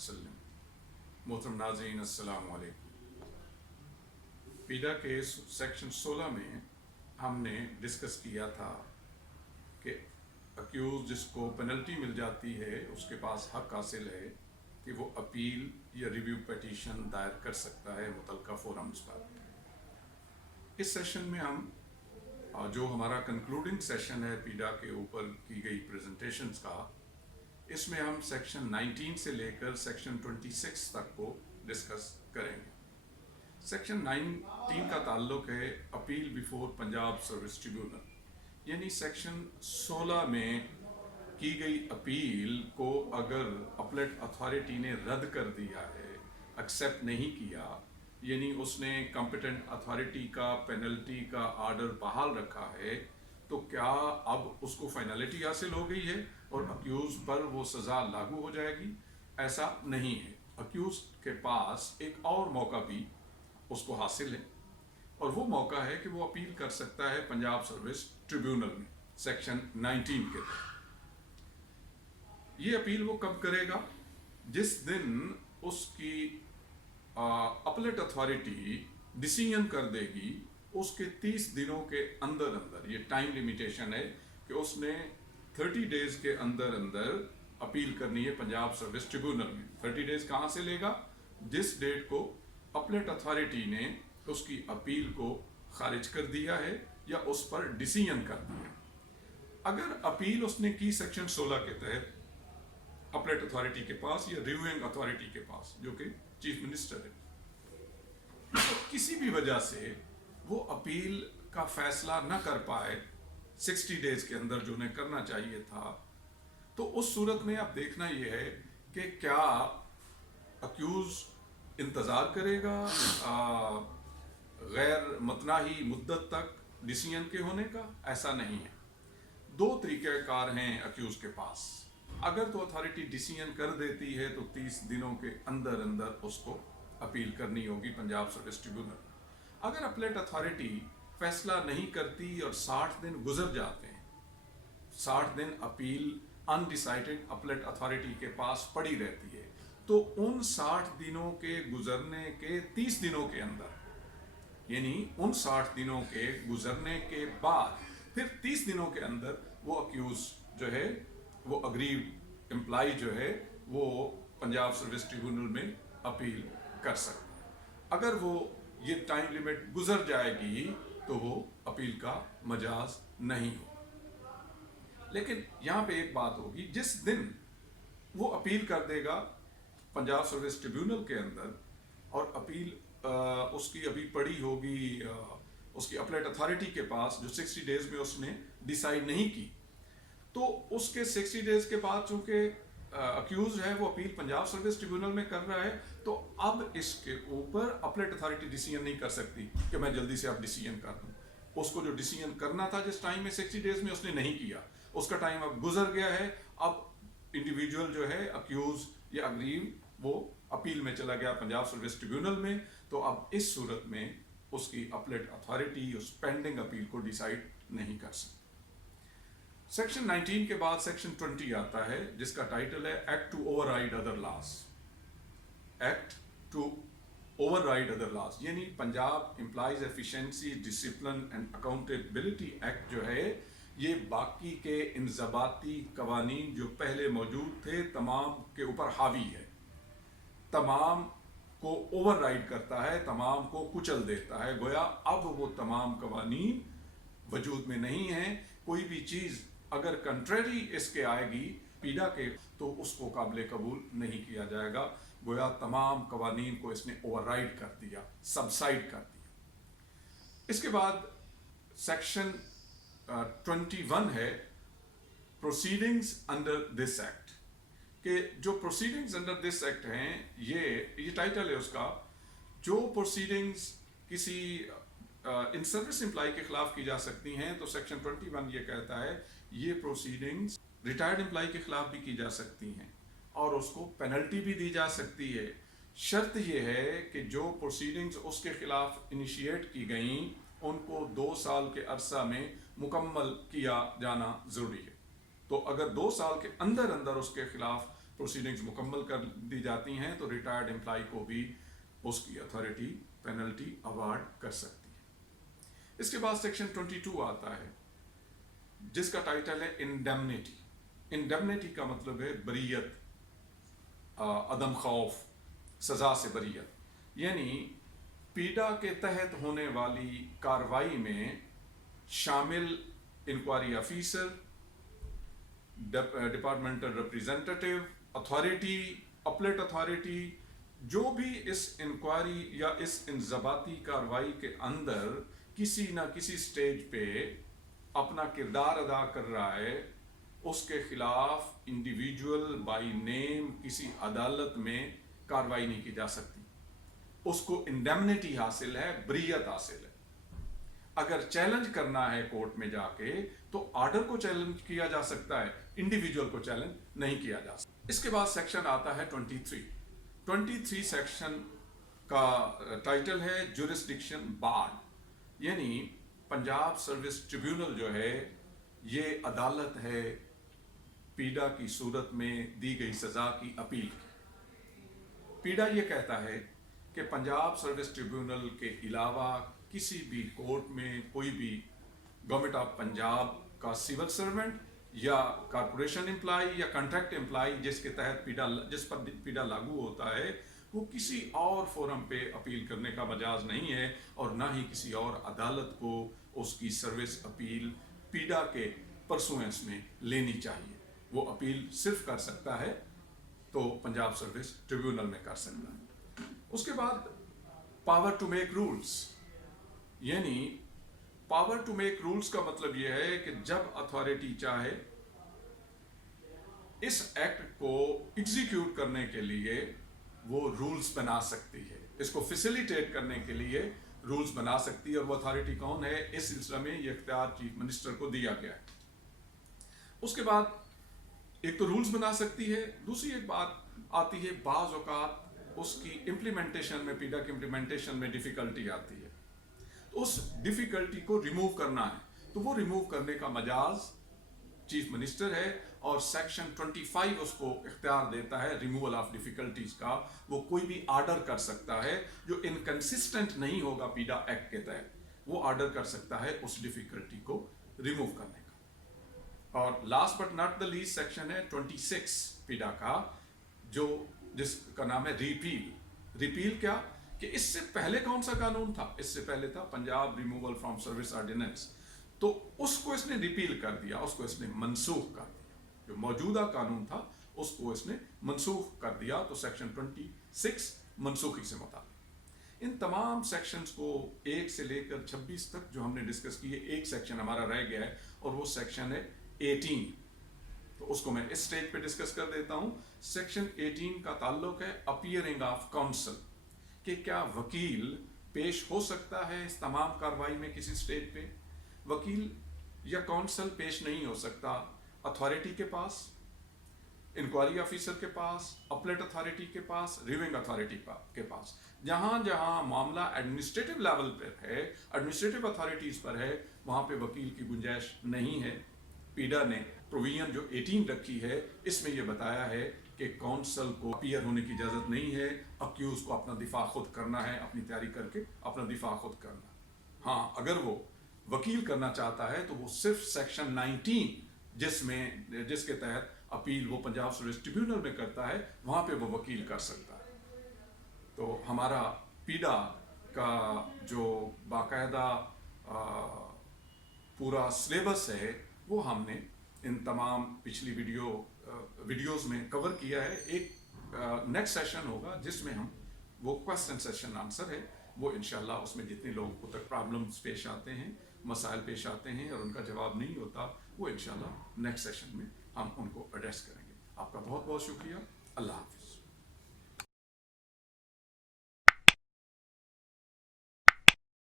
वसल्लम। मोहतरम नाज़रीन, अस्सलामु अलैकुम। पीडा के सेक्शन 16 में हमने डिस्कस किया था कि अक्यूज जिसको पेनल्टी मिल जाती है उसके पास हक हासिल है कि वो अपील या रिव्यू पिटीशन दायर कर सकता है मुतल्लिका फोरम्स पर। इस सेशन में हम जो हमारा कंक्लूडिंग सेशन है पीडा के ऊपर की गई प्रेजेंटेशंस का, इसमें हम सेक्शन 19 से लेकर सेक्शन 26 तक को डिस्कस करेंगे। सेक्शन 19 का ताल्लुक है appeal before Punjab service tribunal, यानी सेक्शन 16 में की गई अपील को अगर अपलेट अथॉरिटी ने रद्द कर दिया है, एक्सेप्ट नहीं किया, यानी उसने कॉम्पिटेंट अथॉरिटी का पेनल्टी का आर्डर बहाल रखा है, तो क्या अब उसको फाइनलिटी हासिल हो गई है और अक्यूज पर वो सज़ा लागू हो जाएगी? ऐसा नहीं है। अक्यूज के पास एक और मौका भी उसको हासिल है, और वो मौका है कि वो अपील कर सकता है पंजाब सर्विस ट्रिब्यूनल में सेक्शन 19 के तहत। ये अपील वो कब करेगा? जिस दिन उसकी अपलेट अथॉरिटी डिसीजन कर देगी, उसके 30 दिनों के अंदर अंदर, ये टाइम लिमिटेशन है कि उसने 30 डेज के अंदर अंदर अपील करनी है पंजाब सर्विस ट्रिब्यूनल में। 30 डेज कहाँ से लेगा? जिस डेट को अपलेट अथॉरिटी ने उसकी अपील को खारिज कर दिया है या उस पर डिसीजन कर दिया। अगर अपील उसने की सेक्शन 16 के तहत अपलेट अथॉरिटी के पास या रिव्यूइंग अथॉरिटी के पास, जो कि चीफ मिनिस्टर है, तो किसी भी वजह से वो अपील का फैसला न कर पाए 60 डेज के अंदर जो उन्हें करना चाहिए था, तो उस सूरत में अब देखना यह है कि क्या अक्यूज इंतज़ार करेगा गैर मतनाही मुद्दत तक डिसीजन के होने का? ऐसा नहीं है। दो तरीक़ेकार हैं अक्यूज के पास। अगर तो अथॉरिटी डिसीजन कर देती है तो 30 दिनों के अंदर अंदर उसको अपील करनी होगी पंजाब सर्विस ट्रिब्यूनल। अगर अपलेट अथॉरिटी फैसला नहीं करती और 60 दिन गुजर जाते हैं, 60 दिन अपील अनडिसाइडेड अपलेट अथॉरिटी के पास पड़ी रहती है, तो उन 60 दिनों के गुजरने के 30 दिनों के अंदर, यानी उन 60 दिनों के गुजरने के बाद फिर 30 दिनों के अंदर वो अक्यूज जो है, वो अग्रीव्ड एम्प्लॉय जो है, वो पंजाब सर्विस ट्रिब्यूनल में अपील कर सकता है। अगर वो ये टाइम लिमिट गुजर जाएगी तो वो अपील का मजाज नहीं हो। लेकिन यहाँ पे एक बात होगी, जिस दिन वो अपील कर देगा पंजाब सर्विस ट्रिब्यूनल के अंदर और अपील उसकी अभी पड़ी होगी उसकी अपलेट अथॉरिटी के पास, जो 60 डेज में उसने डिसाइड नहीं की, तो उसके 60 डेज के बाद चूंकि अक्यूज है वो अपील पंजाब सर्विस ट्रिब्यूनल में कर रहा है, तो अब इसके ऊपर अपलेट अथॉरिटी डिसीजन नहीं कर सकती कि मैं जल्दी से अब डिसीजन कर दूं। उसको जो डिसीजन करना था जिस टाइम में 60 डेज में, उसने नहीं किया, उसका टाइम अब गुजर गया है। अब इंडिविजुअल जो है अक्यूज या अग्रीव, वो अपील में चला गया पंजाब सर्विस ट्रिब्यूनल में, तो अब इस सूरत में उसकी अपलेट अथॉरिटी उस पेंडिंग अपील को डिसाइड नहीं कर सकती। सेक्शन 19 के बाद सेक्शन 20 आता है, जिसका टाइटल है act to override other laws. Act to override other laws, यानी Punjab employees efficiency discipline and accountability act जो है, ये बाकी के इंज़बाती कवानीन जो पहले मौजूद थे तमाम के ऊपर हावी है, तमाम को ओवरराइड करता है, तमाम को कुचल देता है। गोया अब वो तमाम कवानीन वजूद में नहीं है। कोई भी चीज़ अगर कंट्रेरी इसके आएगी पीडा के, तो उसको काबिल कबूल नहीं किया जाएगा। गोया तमाम कवानीन को इसने ओवरराइड कर दिया, सबसाइड कर दिया। इसके बाद सेक्शन 21 है प्रोसीडिंग्स अंडर दिस एक्ट, कि जो प्रोसीडिंग्स अंडर दिस एक्ट हैं, ये टाइटल है उसका। जो प्रोसीडिंग्स किसी इन सर्विस एम्प्लॉय के खिलाफ की जा सकती हैं, तो सेक्शन 21 ये कहता है ये प्रोसीडिंग्स रिटायर्ड एम्प्लॉय के खिलाफ भी की जा सकती हैं और उसको पेनल्टी भी दी जा सकती है। शर्त ये है कि जो प्रोसीडिंग्स उसके खिलाफ इनिशिएट की गई उनको 2 साल के अरसा में मुकम्मल किया जाना ज़रूरी है। तो अगर 2 साल के अंदर अंदर उसके खिलाफ प्रोसीडिंग्स मुकम्मल कर दी जाती हैं तो रिटायर्ड एम्प्लॉय को भी उसकी अथॉरिटी पेनल्टी अवार्ड कर सकती है। इसके बाद सेक्शन 22 आता है जिसका टाइटल है इंडेमनिटी। इंडेमनिटी का मतलब है बरीयत, अदम खौफ, सजा से बरीयत, यानी पीडा के तहत होने वाली कार्रवाई में शामिल inquiry officer, departmental representative, authority, appellate authority, जो भी इस इंक्वायरी या इस इंजबाती कार्रवाई के अंदर किसी ना किसी स्टेज पे अपना किरदार अदा कर रहा है, उसके खिलाफ इंडिविजुअल बाय नेम किसी अदालत में कार्रवाई नहीं की जा सकती। उसको इंडेमनिटी हासिल है, बरीयत हासिल है। अगर चैलेंज करना है कोर्ट में जाके तो ऑर्डर को चैलेंज किया जा सकता है, इंडिविजुअल को चैलेंज नहीं किया जा सकता। इसके बाद सेक्शन आता है 23 सेक्शन का टाइटल है जुरिस्डिक्शन बार, यानी पंजाब सर्विस ट्रिब्यूनल जो है ये अदालत है पीडा की सूरत में दी गई सजा की अपील की। पीडा ये कहता है कि पंजाब सर्विस ट्रिब्यूनल के अलावा किसी भी कोर्ट में कोई भी गवर्नमेंट ऑफ पंजाब का सिविल सर्वेंट या कारपोरेशन एम्प्लॉय या कॉन्ट्रैक्ट एम्प्लॉय जिस पर पीडा लागू होता है, वो किसी और फोरम पे अपील करने का मजाज नहीं है और ना ही किसी और अदालत को उसकी सर्विस अपील पीडा के परसुएंस में लेनी चाहिए। वो अपील सिर्फ कर सकता है तो पंजाब सर्विस ट्रिब्यूनल में कर सकता है। उसके बाद पावर टू मेक रूल्स, यानी पावर टू मेक रूल्स का मतलब यह है कि जब अथॉरिटी चाहे इस एक्ट को एग्जीक्यूट करने के लिए वो रूल्स बना सकती है, इसको फैसिलिटेट करने के लिए रूल्स बना सकती है। और वो अथॉरिटी कौन है, इस सिलसिले में ये इख्तियार चीफ मिनिस्टर को दिया गया है। उसके बाद एक तो रूल्स बना सकती है, दूसरी एक बात आती है बाज़ औक़ात उसकी इम्प्लीमेंटेशन में, पीडा की इम्प्लीमेंटेशन में डिफिकल्टी आती है, तो उस डिफिकल्टी को रिमूव करना है तो वो रिमूव करने का मजाज चीफ मिनिस्टर है और सेक्शन 25 उसको इख्तियार देता है रिमूवल ऑफ डिफिकल्टीज का। वो कोई भी ऑर्डर कर सकता है जो इनकंसिस्टेंट नहीं होगा पीडा एक्ट के तहत, वो ऑर्डर कर सकता है उस डिफिकल्टी को रिमूव करने का। और last but not the least section है 26 पीडा का, जो जिसका नाम है रिपील। रिपील क्या कि इससे पहले कौन सा कानून था, इससे पहले था Punjab removal from service ordinance, तो उसको इसने रिपील कर दिया, उसको इसने मनसूख कर दिया। जो मौजूदा कानून था उसको इसने मनसूख कर दिया, तो सेक्शन 26 मनसूखी से मुताबिक। इन तमाम सेक्शंस को 1 से लेकर 26 तक जो हमने डिस्कस किए, एक सेक्शन हमारा रह गया है और वो सेक्शन है 18, तो उसको मैं इस स्टेज पे डिस्कस कर देता हूं। सेक्शन 18 का ताल्लुक है अपीयरिंग ऑफ काउंसिल, कि क्या वकील पेश हो सकता है इस तमाम कार्रवाई में किसी स्टेज पे। वकील या काउंसिल पेश नहीं हो सकता अथॉरिटी के पास, इंक्वायरी ऑफिसर के पास, अपलेट अथॉरिटी के पास, रिव्यूइंग अथॉरिटी के पास। जहां जहां मामला एडमिनिस्ट्रेटिव लेवल पर है, एडमिनिस्ट्रेटिव अथॉरिटीज पर है, वहां पे वकील की गुंजाइश नहीं है। पीडा ने प्रोविजन जो 18 रखी है इसमें यह बताया है कि काउंसिल को अपीयर होने की इजाजत नहीं है, अक्यूज को अपना दिफा खुद करना है, अपनी तैयारी करके अपना दिफा खुद करना। हाँ, अगर वो वकील करना चाहता है तो वो सिर्फ सेक्शन 19 जिसके तहत अपील वो पंजाब सर्विस ट्रिब्यूनल में करता है, वहां पे वो वकील कर सकता है। तो हमारा पीडा का जो बाकायदा पूरा सिलेबस है वो हमने इन तमाम पिछली वीडियोस में कवर किया है। एक नेक्स्ट सेशन होगा जिसमें हम वो क्वेश्चन सेशन आंसर है, वो इंशाल्लाह उसमें जितने लोगों को तक प्रॉब्लम्स पेश आते हैं, मसाइल पेश आते हैं और उनका जवाब नहीं होता, वो इंशाल्लाह नेक्स्ट सेशन में हम उनको एड्रेस करेंगे। आपका बहुत बहुत शुक्रिया। अल्लाह हाफ़िज़।